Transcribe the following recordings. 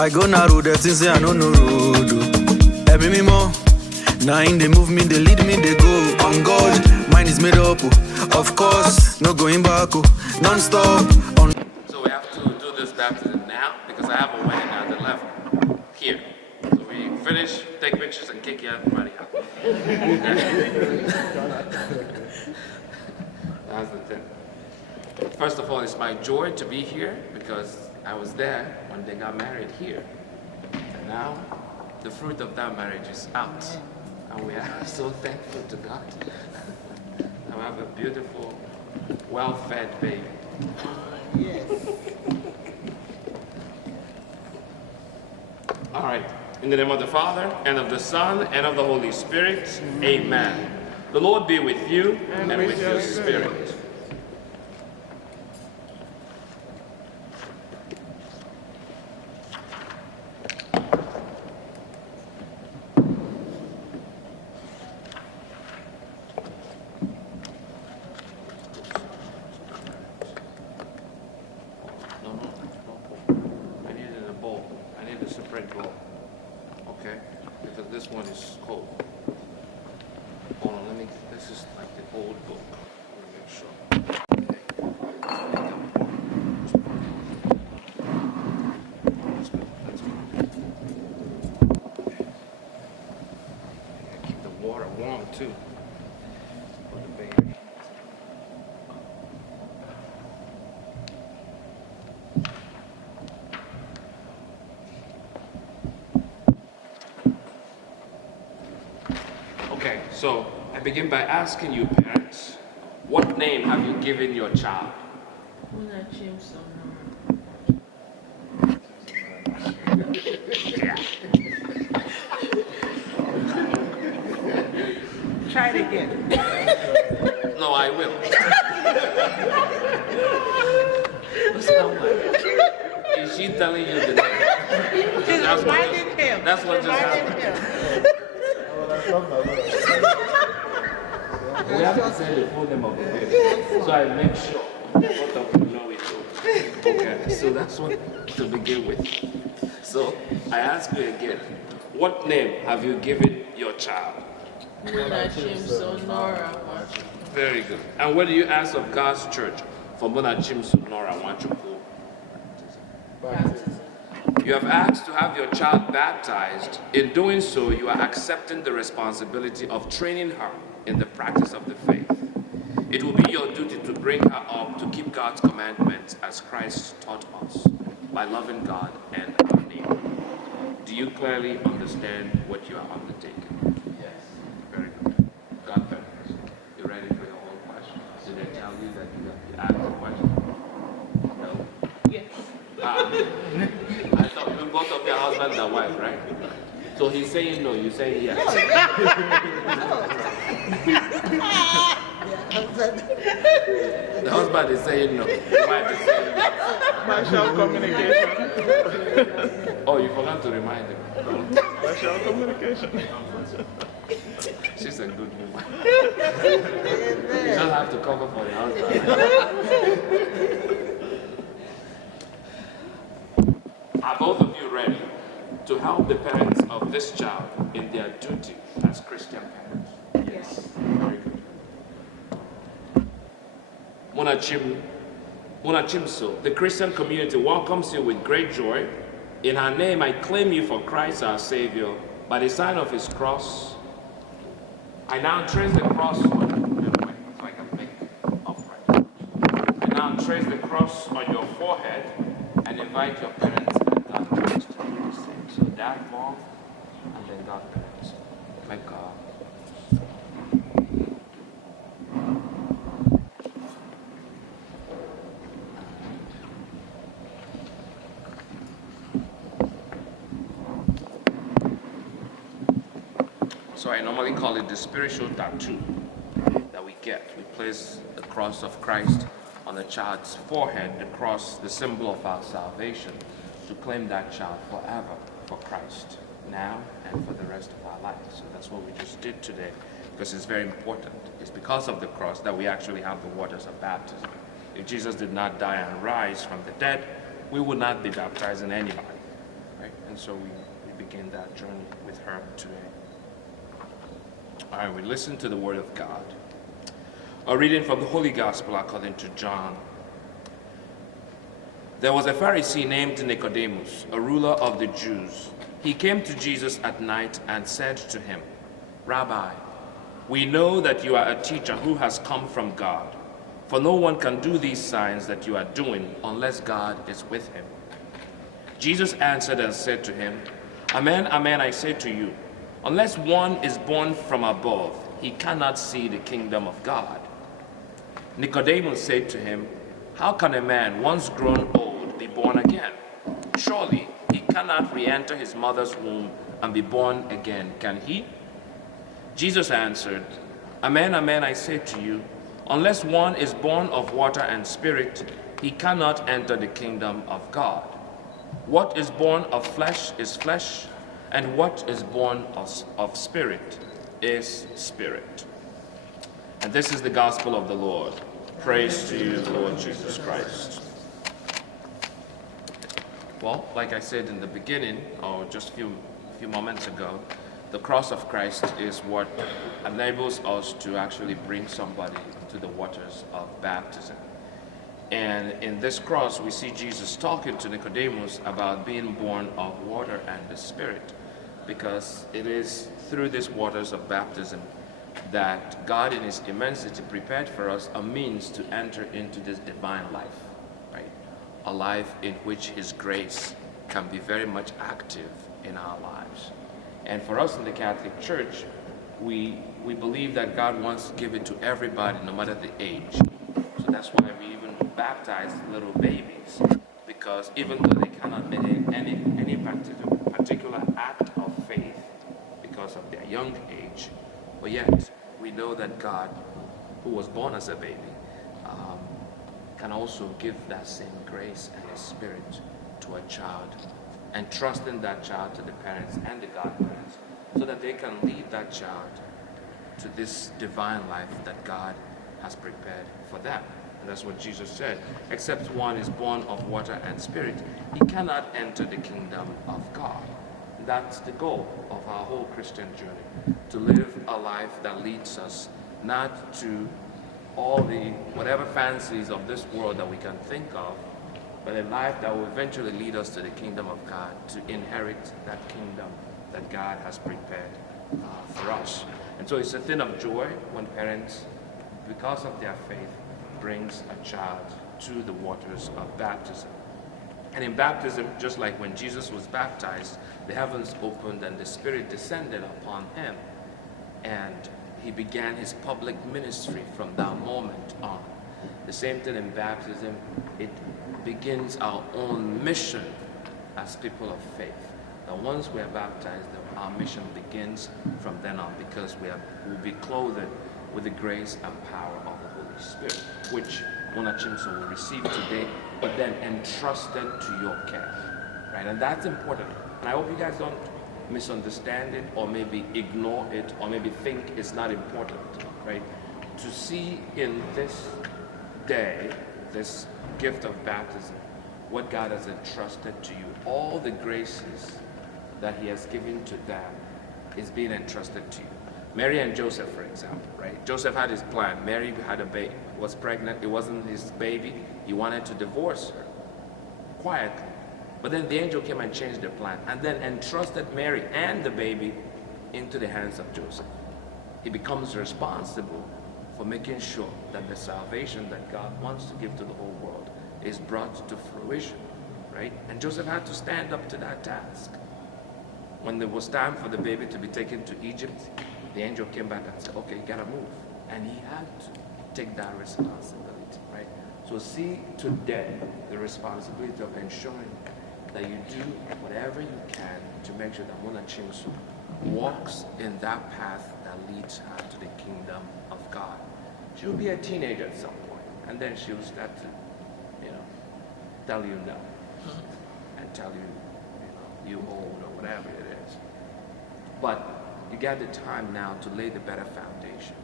I go narrow, the things say I don't know road. Every me more. Nine, they move me, they lead me, they go. On God, mine is made up. Of course, no going back. Non-stop. So we have to do this baptism now because I have a wedding at the level here. So we finish, take pictures, and kick everybody out. That's the thing. First of all, it's my joy to be here because I was there when they got married here. And now, the fruit of that marriage is out. And we are so thankful to God. Now I have a beautiful, well-fed baby. Yes. All right. In the name of the Father, and of the Son, and of the Holy Spirit, amen. The Lord be with you, and with your spirit. This one is cold. Hold on, this is like the old book. Let me make sure. That's good, that's good. Keep the water warm too for the baby. So I begin by asking you, parents, what name have you given your child? Munachimso. Try it again. No, I will. Is she telling you the name? She's reminding him. That's what just happened. We have to say the full name of the baby, so I make sure both of you know it. Okay, so that's what to begin with. So I ask you again, what name have you given your child? Munachimso, Nora. Very good. And what do you ask of God's church for Munachimso, Nora, Nwachukwu? Baptism. You have asked to have your child baptized. In doing so, you are accepting the responsibility of training her in the practice of the faith. It will be your duty to bring her up to keep God's commandments as Christ taught us, by loving God and our neighbor. Do you clearly understand what you are undertaking? Yes. Very good. God benefits. You ready for your own question? Did they tell you that you asked a question? No? Yes. I thought you both of your husband and wife, right? So he's saying no, you're saying yes. The husband is saying no. The wife is saying yes. Partial communication. Oh, you forgot to remind him. Partial communication. She's a good woman. You just have to cover for the husband. Are both of you ready to help the parents of this child in their duty as Christian parents? Yes. Very good. Munachimso, the Christian community welcomes you with great joy. In her name, I claim you for Christ our Savior. By the sign of his cross, I now trace the cross on so I can make upright. I now trace the cross on your forehead and invite your parents and godparents to do the same. So dad, mom, and then godparents. Make So I normally call it the spiritual tattoo that we get. We place the cross of Christ on the child's forehead, the cross, the symbol of our salvation, to claim that child forever for Christ, now and for the rest of our lives. So that's what we just did today, because it's very important. It's because of the cross that we actually have the waters of baptism. If Jesus did not die and rise from the dead, we would not be baptizing anybody, right? so we begin that journey with her today. All right, we listen to the Word of God. A reading from the Holy Gospel according to John. There was a Pharisee named Nicodemus, a ruler of the Jews. He came to Jesus at night and said to him, "Rabbi, we know that you are a teacher who has come from God, for no one can do these signs that you are doing unless God is with him." Jesus answered and said to him, "Amen, amen, I say to you, unless one is born from above, he cannot see the kingdom of God." Nicodemus said to him, "How can a man once grown old be born again? Surely he cannot re-enter his mother's womb and be born again, can he?" Jesus answered, "Amen, amen, I say to you, unless one is born of water and spirit, he cannot enter the kingdom of God. What is born of flesh is flesh, and what is born of spirit is spirit." And this is the gospel of the Lord. Praise to you, Lord Jesus Christ. Well, like I said in the beginning, or just a few moments ago, the cross of Christ is what enables us to actually bring somebody to the waters of baptism. And in this cross, we see Jesus talking to Nicodemus about being born of water and the Spirit, because it is through these waters of baptism that God in his immensity prepared for us a means to enter into this divine life, right? A life in which his grace can be very much active in our lives. And for us in the Catholic Church, we believe that God wants to give it to everybody, no matter the age. So that's why we even baptize little babies, because even though they cannot make any particular act of faith because of their young age, but yet we know that God, who was born as a baby, can also give that same grace and his Spirit to a child, and trusting that child to the parents and the godparents, so that they can lead that child to this divine life that God has prepared for them. And that's what Jesus said. Except one is born of water and spirit, he cannot enter the kingdom of God. That's the goal of our whole Christian journey, to live a life that leads us not to all the whatever fancies of this world that we can think of, but a life that will eventually lead us to the kingdom of God, to inherit that kingdom that God has prepared for us. And so it's a thing of joy when parents, because of their faith, brings a child to the waters of baptism. And in baptism, just like when Jesus was baptized, the heavens opened and the Spirit descended upon him, and he began his public ministry from that moment on. The same thing in baptism, it begins our own mission as people of faith. That once we are baptized, our mission begins from then on, because we'll be clothed with the grace and power of the Holy Spirit, which Munachimso will receive today, but then entrusted to your care, right? And that's important. And I hope you guys don't misunderstand it, or maybe ignore it, or maybe think it's not important, right? To see in this day, this gift of baptism, what God has entrusted to you, all the graces that he has given to them is being entrusted to you. Mary and Joseph, for example, right? Joseph had his plan. Mary had a baby, was pregnant. It wasn't his baby. He wanted to divorce her quietly. But then the angel came and changed the plan, and then entrusted Mary and the baby into the hands of Joseph. He becomes responsible for making sure that the salvation that God wants to give to the whole world is brought to fruition, right? And Joseph had to stand up to that task. When there was time for the baby to be taken to Egypt, the angel came back and said, okay, you gotta move. And he had to take that responsibility, right? So see today the responsibility of ensuring that you do whatever you can to make sure that Munachimso walks in that path that leads her to the kingdom of God. She'll be a teenager at some point, and then she'll start to, tell you no, and tell you, you old or whatever it is. But you got the time now to lay the better foundation,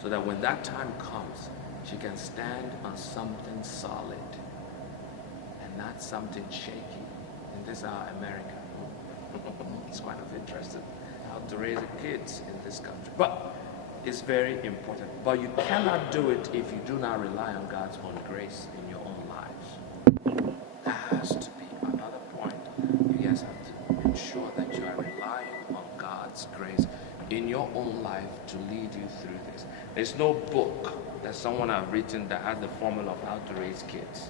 so that when that time comes, she can stand on something solid and not something shaky. In this our America, It's kind of interesting how to raise kids in this country. But it's very important. But you cannot do it if you do not rely on God's own grace in your own lives. That has to be another point. You guys have to ensure that you are relying on God's grace in your own life to lead you through this. There's no book that someone has written that has the formula of how to raise kids.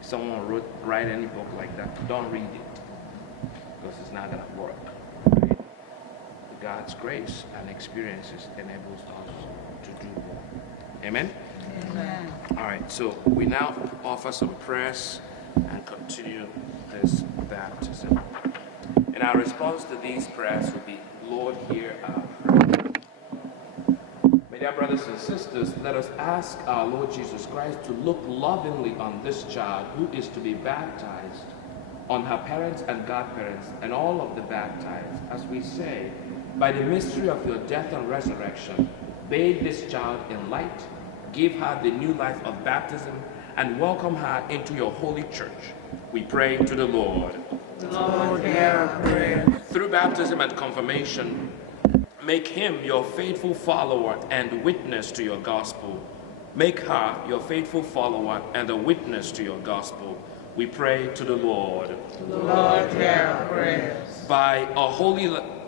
If someone write any book like that, don't read it, because it's not going to work. Right? God's grace and experiences enables us to do more. Amen? Amen. All right, so we now offer some prayers and continue this baptism. And our response to these prayers will be, Lord, hear our prayer. My dear brothers and sisters, let us ask our Lord Jesus Christ to look lovingly on this child who is to be baptized, on her parents and godparents, and all of the baptized, as we say, by the mystery of your death and resurrection, bathe this child in light, give her the new life of baptism, and welcome her into your holy church. We pray to the Lord. Lord, hear our prayer. Through baptism and confirmation, make him your faithful follower and witness to your gospel. Make her your faithful follower and a witness to your gospel. We pray to the Lord. Lord, hear our prayers.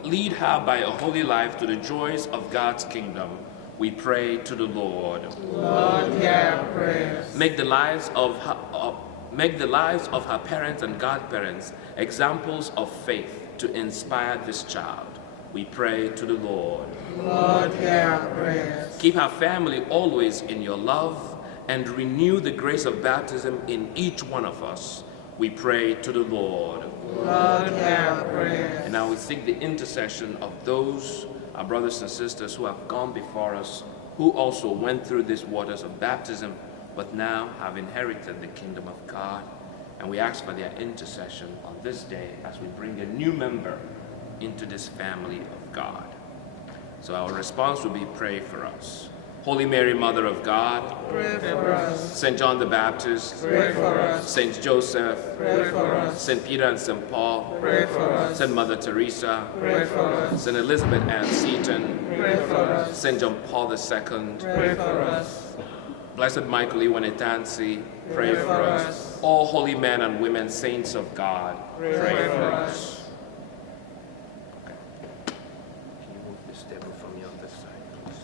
Lead her by a holy life to the joys of God's kingdom. We pray to the Lord. Lord, hear our prayers. Make the lives of her parents and godparents examples of faith to inspire this child. We pray to the Lord. Lord, hear our prayers. Keep her family always in your love and renew the grace of baptism in each one of us. We pray to the Lord. Lord, hear our prayers. And now we seek the intercession of those, our brothers and sisters who have gone before us, who also went through these waters of baptism, but now have inherited the kingdom of God. And we ask for their intercession on this day as we bring a new member into this family of God. So our response will be, pray for us. Holy Mary, Mother of God, Pray for us. St. John the Baptist, Pray for us. St. Joseph, Pray for us. St. Peter and St. Paul, Pray for us. St. Mother Teresa, Pray for us. St. Elizabeth Ann Seton, Pray for us. St. John Paul II, Pray for us. Blessed Michael Iwanetansi, pray for us. All holy men and women, saints of God, Pray for us. Can you move this table from me on this side, please?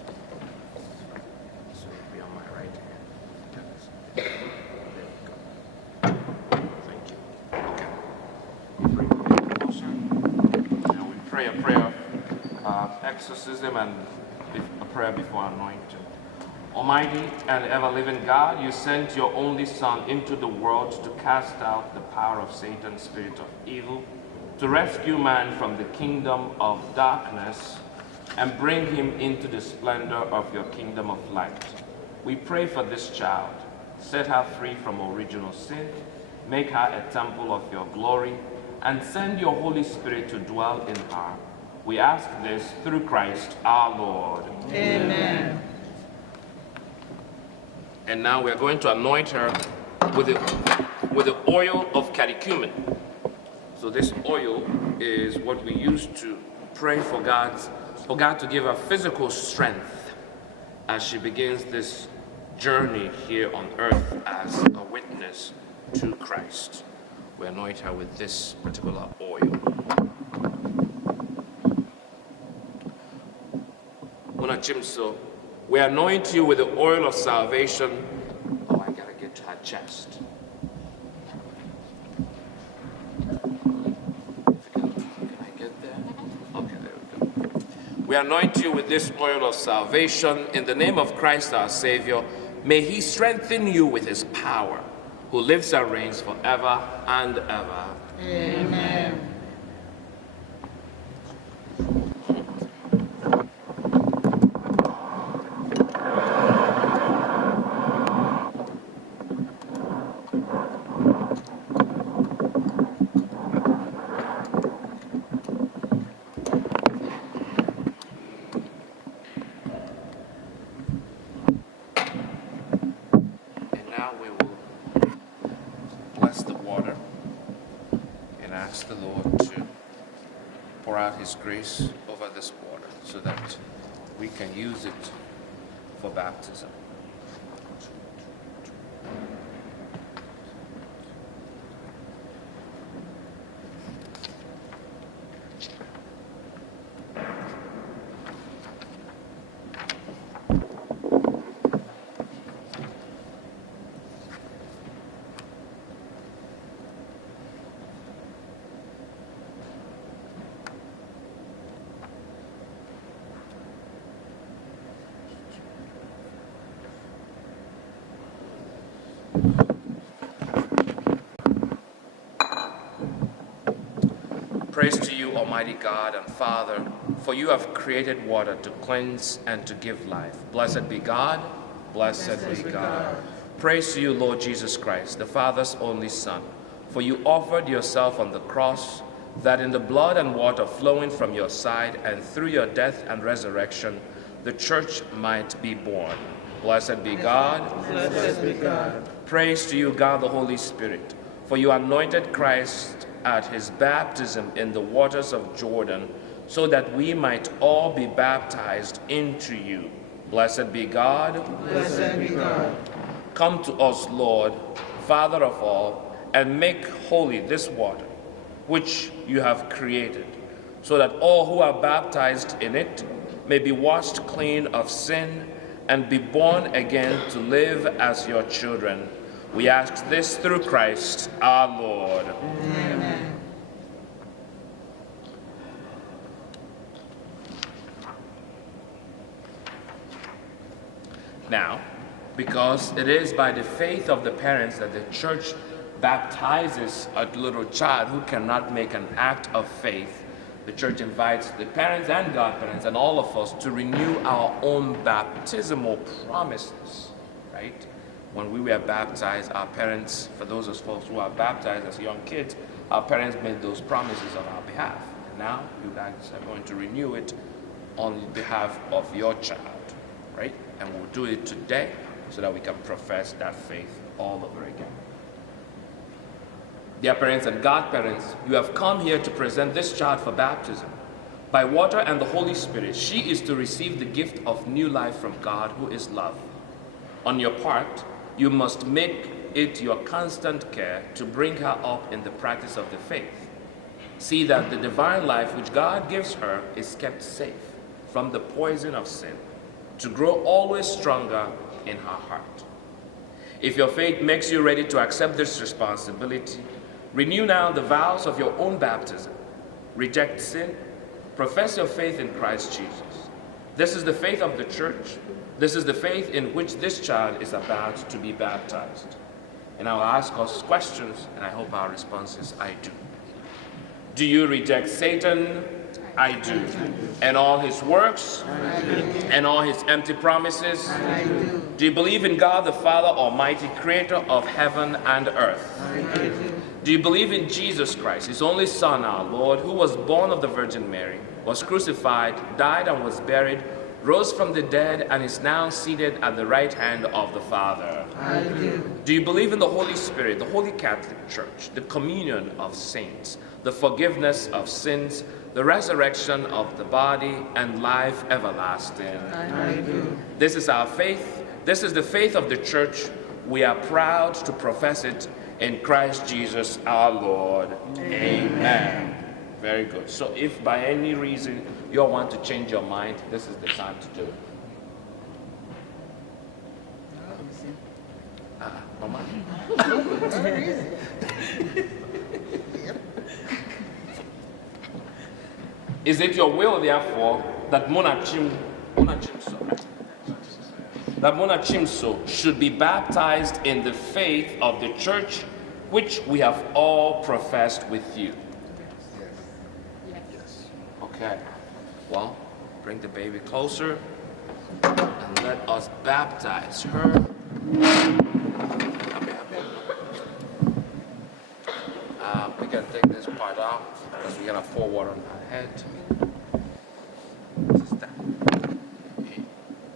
So it'll be on my right hand. There we go. Thank you. Okay. Bring it closer. Now we pray a prayer of exorcism and a prayer before anointing. Almighty and ever-living God, you sent your only Son into the world to cast out the power of Satan, spirit of evil, to rescue man from the kingdom of darkness and bring him into the splendor of your kingdom of light. We pray for this child. Set her free from original sin, make her a temple of your glory, and send your Holy Spirit to dwell in her. We ask this through Christ our Lord. Amen. And now we are going to anoint her with the oil of catechumen. So this oil is what we use to pray for God to give her physical strength as she begins this journey here on earth as a witness to Christ. We anoint her with this particular oil. Munachimso, we anoint you with the oil of salvation. Oh, I gotta get to her chest. Can I get there? Okay, there we go. We anoint you with this oil of salvation in the name of Christ our Savior. May he strengthen you with his power, who lives and reigns forever and ever. Amen. And now we will bless the water and ask the Lord to pour out His grace over this water so that we can use it for baptism. Praise to you, Almighty God and Father, for you have created water to cleanse and to give life. Blessed be God. Blessed be God. Praise to you, Lord Jesus Christ, the Father's only Son, for you offered yourself on the cross, that in the blood and water flowing from your side and through your death and resurrection, the church might be born. Blessed be God. Blessed be God. Praise to you, God the Holy Spirit, for you anointed Christ at his baptism in the waters of Jordan, so that we might all be baptized into you. Blessed be God. Blessed be God. Come to us, Lord, Father of all, and make holy this water, which you have created, so that all who are baptized in it may be washed clean of sin and be born again to live as your children. We ask this through Christ our Lord. Amen. Now, because it is by the faith of the parents that the church baptizes a little child who cannot make an act of faith, the church invites the parents and godparents and all of us to renew our own baptismal promises, right? When we were baptized, our parents, for those of us who are baptized as young kids, our parents made those promises on our behalf. Now, you guys are going to renew it on behalf of your child, right? And we'll do it today so that we can profess that faith all over again. Dear parents and godparents, you have come here to present this child for baptism. By water and the Holy Spirit, she is to receive the gift of new life from God, who is love. On your part, you must make it your constant care to bring her up in the practice of the faith. See that the divine life which God gives her is kept safe from the poison of sin, to grow always stronger in her heart. If your faith makes you ready to accept this responsibility, renew now the vows of your own baptism. Reject sin. Profess your faith in Christ Jesus. This is the faith of the church. This is the faith in which this child is about to be baptized. And I will ask us questions, and I hope our response is, I do. Do you reject Satan? I do. And all his works? I do. And all his empty promises? I do. Do you believe in God the Father Almighty, creator of heaven and earth? I do. Do you believe in Jesus Christ, his only Son, our Lord, who was born of the Virgin Mary, was crucified, died and was buried, rose from the dead, and is now seated at the right hand of the Father? I do. Do you believe in the Holy Spirit, the Holy Catholic Church, the communion of saints, the forgiveness of sins, the resurrection of the body, and life everlasting? I do. This is our faith. This is the faith of the church. We are proud to profess it in Christ Jesus our Lord. Amen. Very good. So if by any reason you all want to change your mind, this is the time to do it. Mama? Is it your will, therefore, that Munachimso should be baptized in the faith of the church, which we have all professed with you? Yes. Okay. Well, bring the baby closer and let us baptize her. We can take this part out because we're going to pour water on her head. Sister,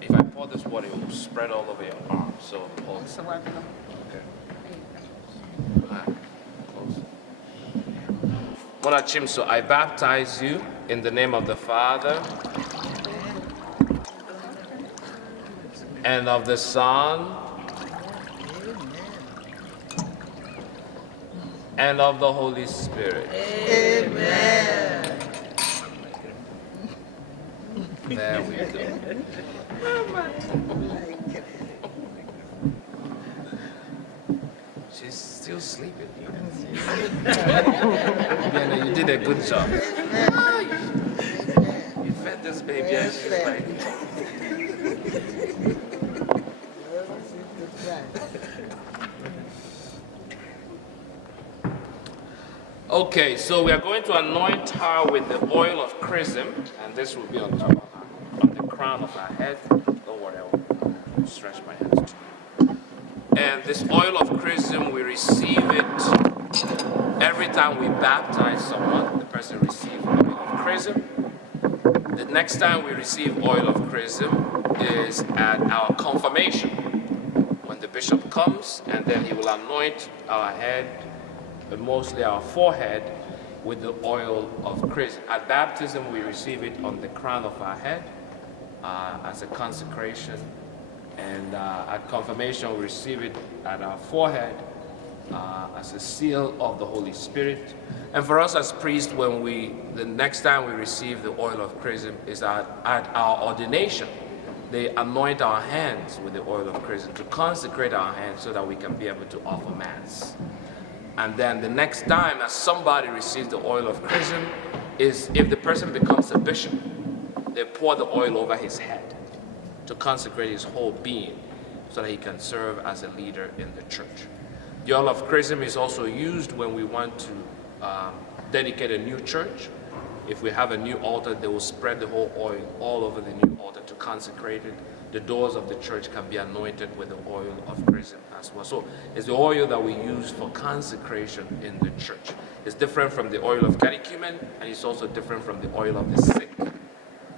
if I pour this water, it will spread all over your arm. So hold. Okay. Close. Munachimso, I baptize you in the name of the Father and of the Son and of the Holy Spirit. Amen. There we go. She's still sleeping. Yeah, you did a good job. You fed this baby and she's like... Okay, so we are going to anoint her with the oil of chrism, and this will be on top of her, on the crown of her head. Don't worry, I'll stretch my hands too. And this oil of chrism, we receive it every time we baptize someone. The person receives oil of chrism. The next time we receive oil of chrism is at our confirmation, when the bishop comes, and then he will anoint our head, but mostly our forehead, with the oil of chrism. At baptism, we receive it on the crown of our head as a consecration, and at confirmation, we receive it at our forehead as a seal of the Holy Spirit. And for us as priests, the next time we receive the oil of chrism is at our ordination. They anoint our hands with the oil of chrism to consecrate our hands so that we can be able to offer Mass. And then the next time that somebody receives the oil of chrism is if the person becomes a bishop. They pour the oil over his head to consecrate his whole being so that he can serve as a leader in the church. The oil of chrism is also used when we want to dedicate a new church. If we have a new altar, they will spread the whole oil all over the new altar to consecrate it. The doors of the church can be anointed with the oil of chrism as well. So it's the oil that we use for consecration in the church. It's different from the oil of catechumen, and it's also different from the oil of the sick.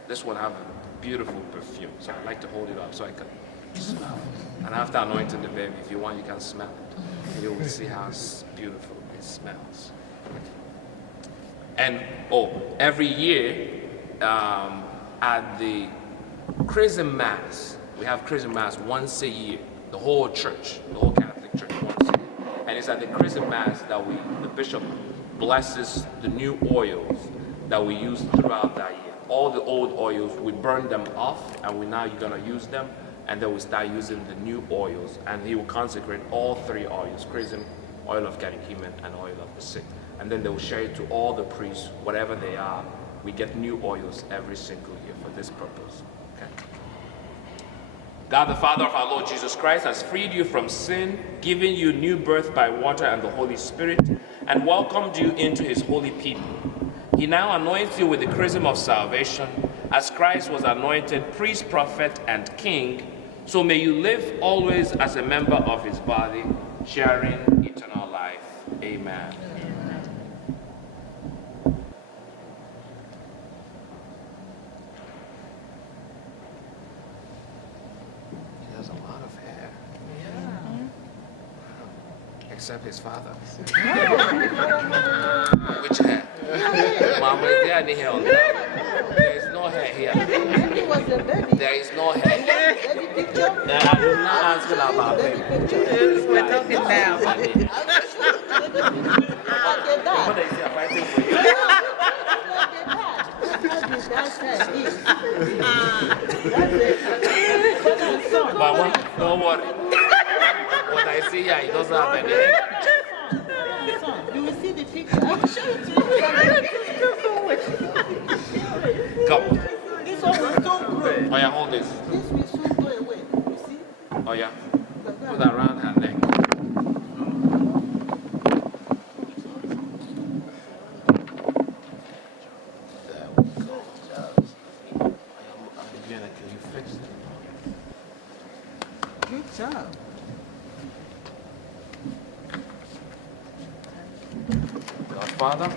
This one has a beautiful perfume, so I like to hold it up so I can smell it. And after anointing the baby, if you want, you can smell it. And you will see how beautiful it smells. And every year at the chrism Mass, we have chrism Mass once a year, the whole church, the whole Catholic Church once a year. And it's at the chrism Mass that the bishop blesses the new oils that we use throughout that year. All the old oils, we burn them off, and you're gonna use them, and then we start using the new oils, and he will consecrate all three oils: chrism, oil of catechumen, and oil of the sick. And then they will share it to all the priests, whatever they are. We get new oils every single year for this purpose. Okay. God, the Father of our Lord Jesus Christ, has freed you from sin, given you new birth by water and the Holy Spirit, and welcomed you into his holy people. He now anoints you with the chrism of salvation, as Christ was anointed priest, prophet, and king. So may you live always as a member of his body, sharing eternal life. Amen. He has a lot of hair. Except his father. Which hair? Mama, is there any hair on that? There is no hair here. He was a baby. There is no hair. Baby picture. I did not ask about baby. We're talking now. What is he fighting for you? Mama, don't worry. What I see here, he doesn't have any hair. You will see the picture. I will show it to you. Come. This one will soon grow. Oh yeah, hold this. This will soon go away. You see? Oh yeah. Put that around her neck. There we go. Can you fix it? Good job. Godfather,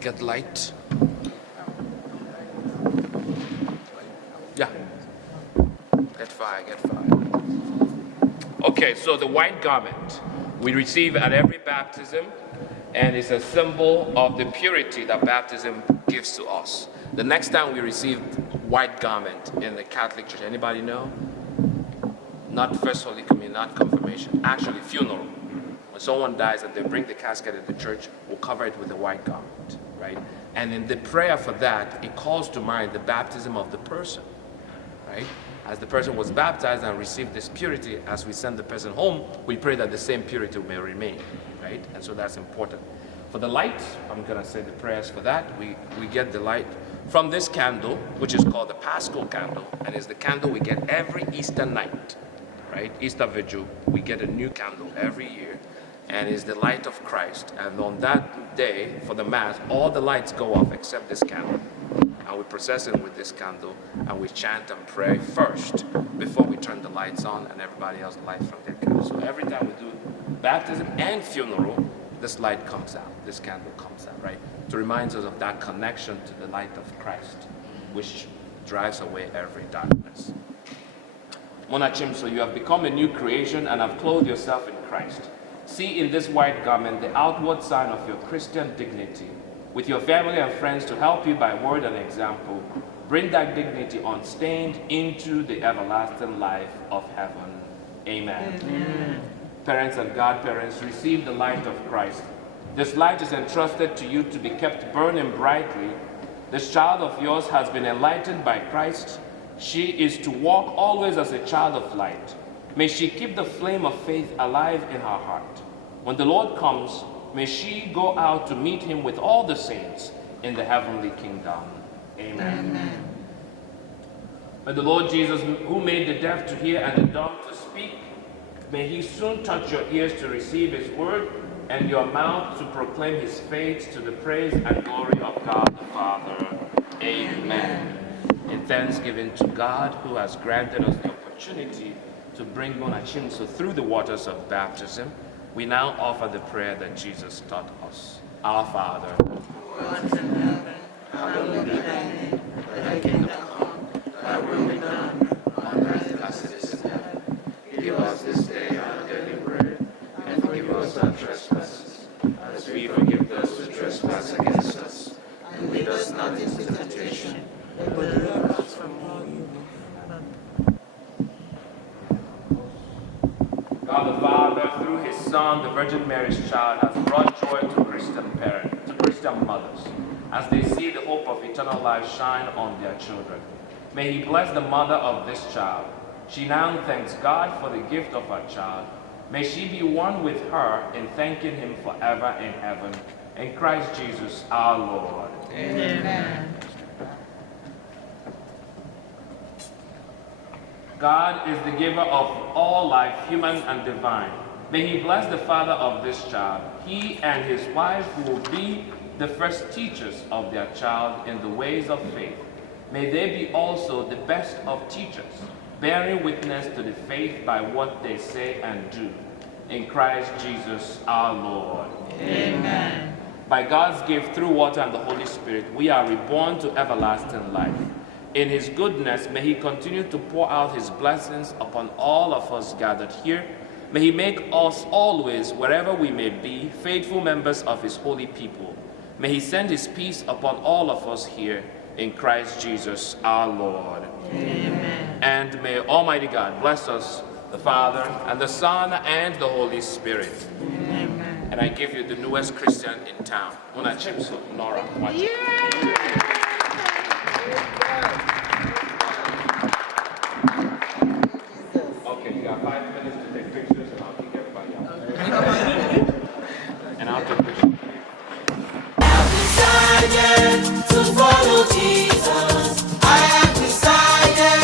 get light. Yeah. Get fire, get fire. Okay, so the white garment we receive at every baptism and it's a symbol of the purity that baptism gives to us. The next time we receive white garment in the Catholic Church, anybody know? Not First Holy Communion, not confirmation, actually funeral. When someone dies and they bring the casket in the church, we'll cover it with a white garment, right? And in the prayer for that, it calls to mind the baptism of the person, right? As the person was baptized and received this purity, as we send the person home, we pray that the same purity may remain, right? And so that's important. For the light, I'm gonna say the prayers for that. We get the light from this candle, which is called the Paschal candle, and is the candle we get every Easter night, right? Easter Vigil, we get a new candle every year, and is the light of Christ. And on that day, for the Mass, all the lights go off except this candle. And we process it with this candle, and we chant and pray first before we turn the lights on and everybody else lights from their candle. So every time we do baptism and funeral, this light comes out, this candle comes out, right? To remind us of that connection to the light of Christ, which drives away every darkness. Munachimso, you have become a new creation and have clothed yourself in Christ. See in this white garment the outward sign of your Christian dignity. With your family and friends to help you by word and example, bring that dignity unstained into the everlasting life of heaven. Amen. Amen. Parents and godparents, receive the light of Christ. This light is entrusted to you to be kept burning brightly. This child of yours has been enlightened by Christ. She is to walk always as a child of light. May she keep the flame of faith alive in her heart. When the Lord comes, may she go out to meet him with all the saints in the heavenly kingdom. Amen. Amen. May the Lord Jesus, who made the deaf to hear and the dumb to speak, may he soon touch your ears to receive his word and your mouth to proclaim his faith to the praise and glory of God the Father. Amen. In thanksgiving to God, who has granted us the opportunity to bring Munachimso through the waters of baptism, we now offer the prayer that Jesus taught us. Our Father, who art in heaven, hallowed be thy name. Thy kingdom come, thy will be done, on earth as it is in heaven. Give us this day our daily bread, and forgive us our trespasses, as we forgive those who trespass against us. And lead us not into temptation, but deliver us from all evil. God the Father, through his Son, the Virgin Mary's child, has brought joy to Christian parents, to Christian mothers, as they see the hope of eternal life shine on their children. May he bless the mother of this child. She now thanks God for the gift of her child. May she be one with her in thanking him forever in heaven. In Christ Jesus our Lord. Amen. God is the giver of all life, human and divine. May he bless the father of this child. He and his wife will be the first teachers of their child in the ways of faith. May they be also the best of teachers, bearing witness to the faith by what they say and do. In Christ Jesus our Lord. Amen. By God's gift through water and the Holy Spirit, we are reborn to everlasting life. In his goodness, may he continue to pour out his blessings upon all of us gathered here. May he make us always, wherever we may be, faithful members of his holy people. May he send his peace upon all of us here, in Christ Jesus our Lord. Amen. And may Almighty God bless us, the Father, and the Son, and the Holy Spirit. Amen. And I give you the newest Christian in town, Munachimso, Nora. Okay, you got 5 minutes to take pictures, and I'll kick everybody out. And I'll take pictures. Decided to follow Jesus. I have decided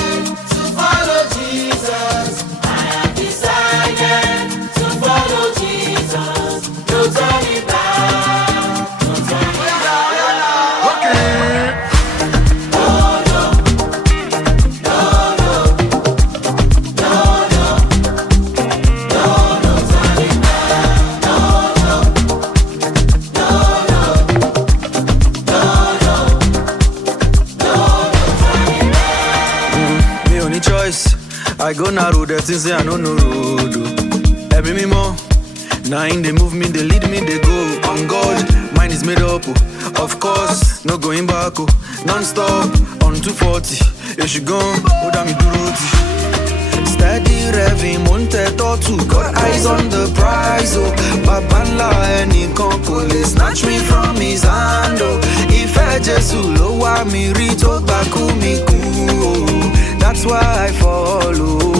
to follow Jesus. I have decided to follow Jesus. No turning back. No turning back. Okay. No, no. No, no. No, no. No, no turning back. No, no. No, no. Me only choice. I go na road, that things say I no road. Every me more. Nine, they move me, they lead me, they go. On God, mine is made up, of course, no going back, non-stop, on 240, you should go, me do steady revving, monte tortu, got eyes on the prize, oh, Babanla, any company, snatch me from his hand, oh, if I just lower me, rito baku me cool, that's why I follow.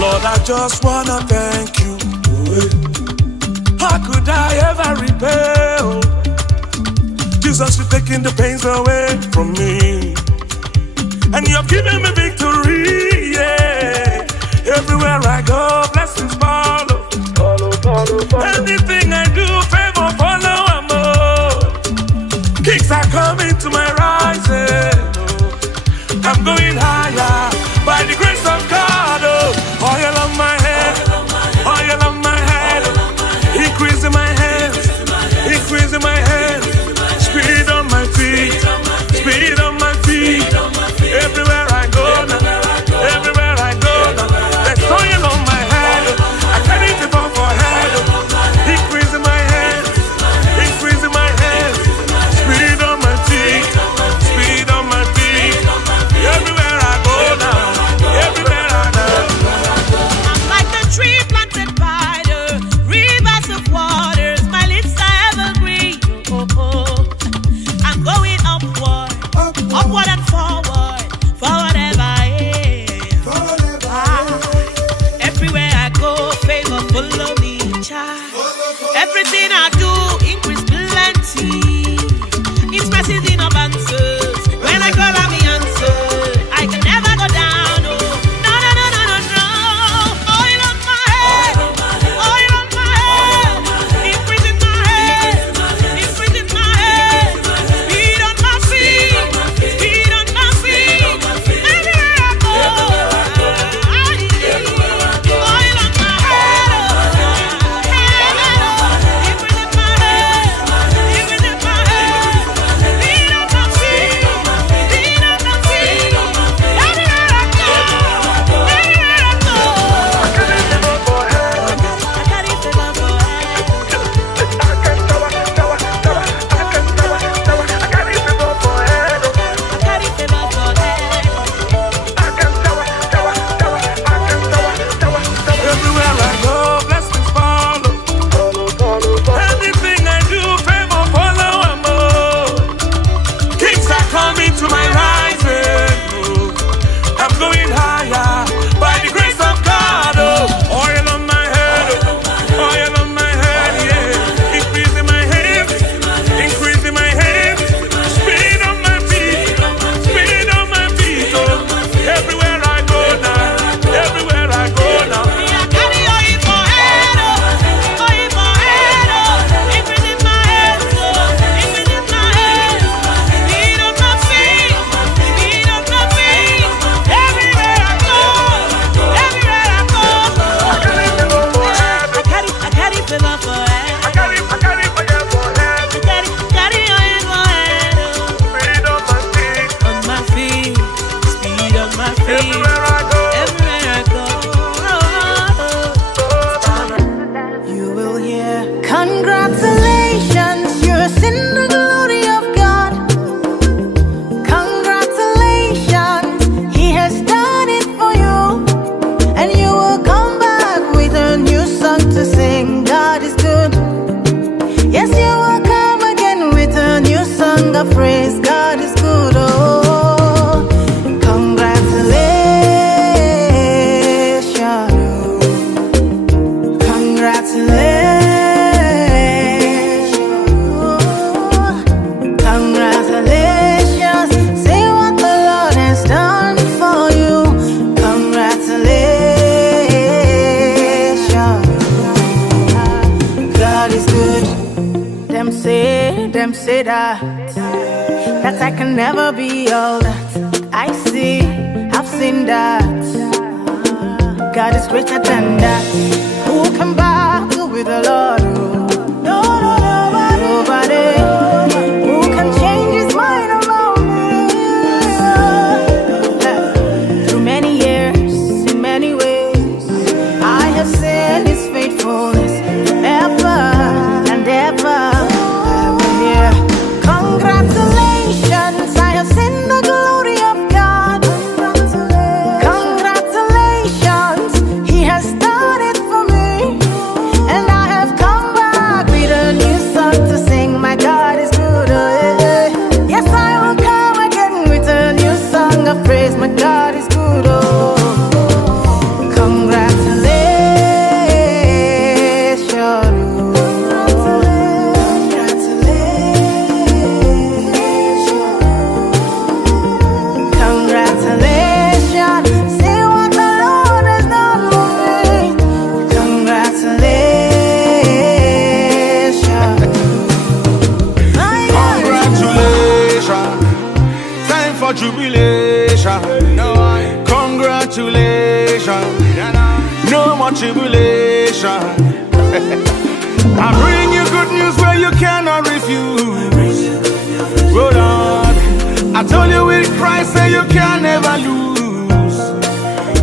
Lord, I just wanna thank you. How could I ever repay? Oh, Jesus, you're taking the pains away from me, and you've given me victory. Yeah, everywhere I go, blessings follow. Anything I do, favor follow. Kicks are coming to my rising. I'm going higher by the grace of God. Oil on my head, oil on my head, increasing my hands, increasing my hands, speed on my feet, speed on my feet. Everywhere I go now, everywhere I go now, there's oil on my head. I can't even go for head, increasing my hands, increasing my hands, speed on my feet, speed on my feet. Everywhere I go now, everywhere that I can never be all that I see. I've seen that God is greater than that. Who can battle with the Lord? Nobody. Who can change his mind about me? Through many years, in many ways, I have seen his faithfulness ever and ever. Congratulations, I have seen the glory of God. Congratulations, he has done it for me. And I have come back with a new song to sing. My God is good. Yes, I will come again with a new song of praise. My God is good. Congratulations. Jubilation, congratulations, no more tribulation. I bring you good news where you cannot refuse. Hold on, I told you with Christ say you can never lose.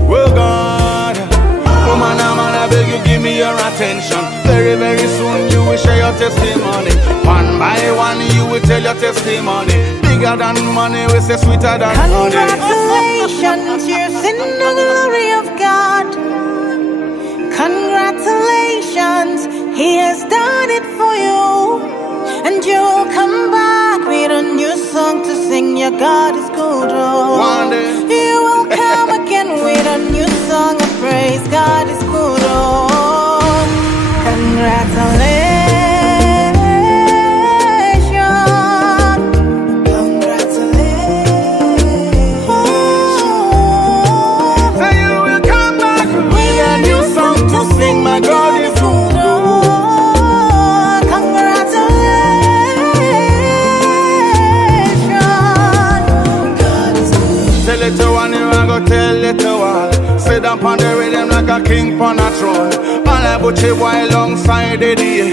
Oh God, oh man, I beg you give me your attention. Very, very soon you will share your testimony. One by one you will tell your testimony. Bigger than money, we say sweeter than honey. Congratulations, you've seen the glory of God. Congratulations, he has done it for you. And you'll come back with a new song to sing. Your God is good. One day you will come again with a new song of praise. God is good. Congratulations. My God is good. Congratulations. Tell it to one, you I go tell it to all. Sit down on the rhythm like a king on a throne. And I put you alongside the day.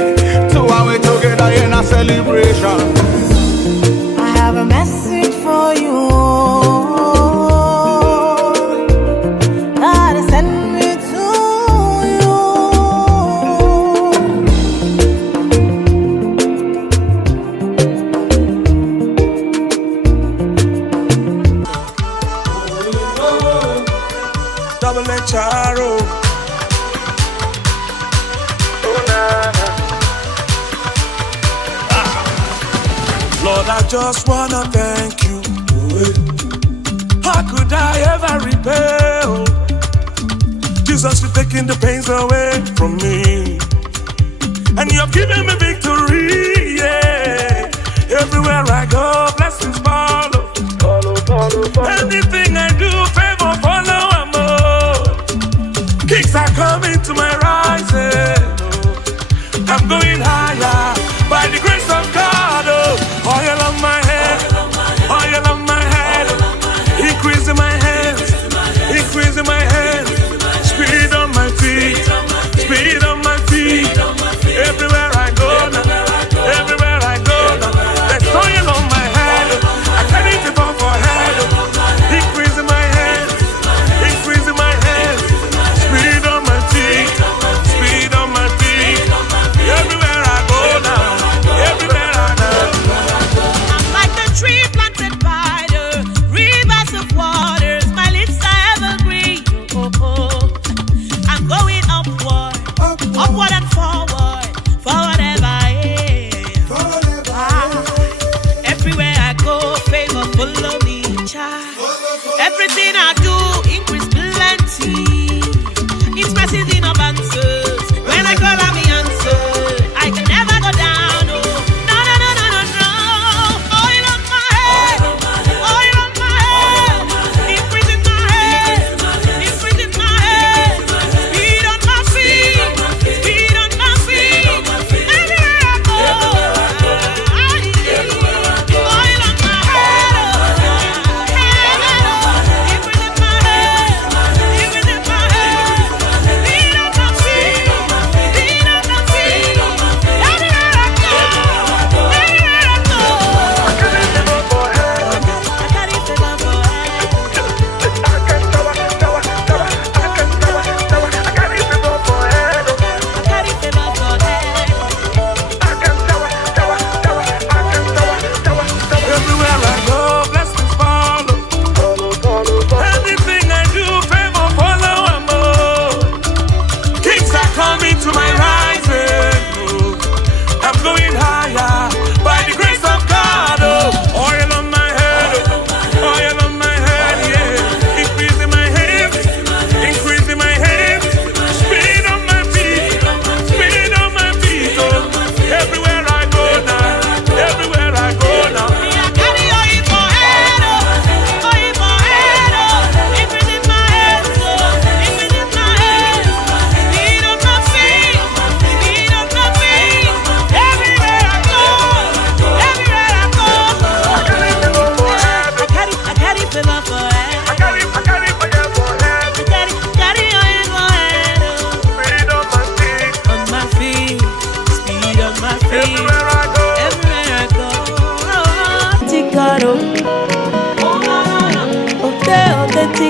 Two and we together in a celebration. I have a message for you. God has sent me to Charo. Lord, I just wanna thank you. How could I ever repay? Oh, Jesus, you're taking the pains away from me, and you've given me victory. Yeah, everywhere I go, blessings follow. Anything I do, favor follow. Kicks are coming to my rising. Oh, I'm going higher by the grace of God. Oh, oil on my head, oil on my head, increasing my hands, increasing my hands, speed on my feet, speed on my feet. Everywhere I go now, everywhere I go now, there's oil on my head. I carry it on for head, increasing my hands.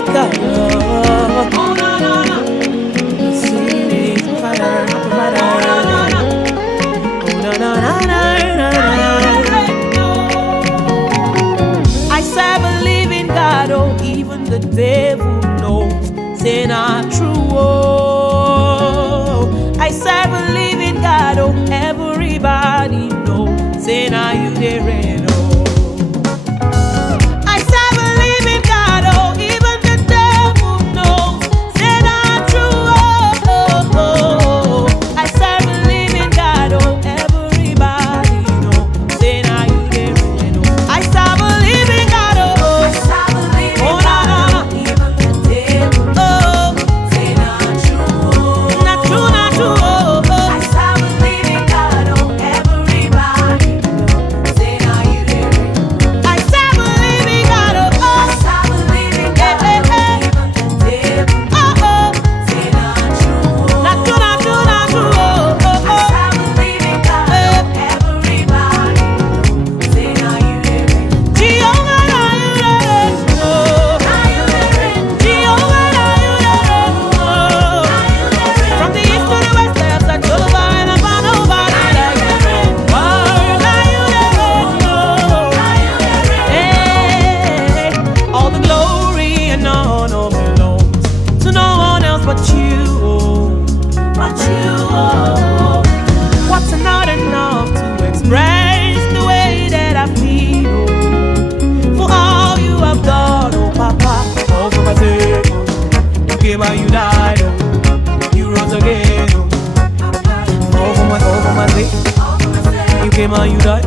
God. Oh, no, no, no. See, provider, provider. Oh, no, no, no, no, no. I serve a living God, oh, even the devil knows. Say not true, oh. I serve a living God, oh, everybody knows. Say now you there, oh. I serve a living God, oh, even the devil knows. Say not true, oh. I serve a living God, oh, everybody knows. Say now you there, oh. I serve a living God, oh. I serve a living God, oh, even the devil knows. Say not true, not true, not true, oh. I serve a living God, oh, everybody knows. Say now you there, I serve a living God, oh. I serve a living God, oh, even the devil knows. Say not true, not true, not true, not true, oh. I serve a living God, oh, everybody knows. Say now you there, Jehovah, now you there, oh. Now you there, Jehovah, now you there, oh. From the east to the west, I have searched all over and I found nobody like you. Oh, now you there, oh. Hey, all the glory and honor belongs to no one else but you, oh. But you, oh. What's not enough to express the way that I feel, oh, for all you have done, oh Papa. All for my sake, oh. You came and you died, oh. You rose again, oh. All for my sake. You came and you died.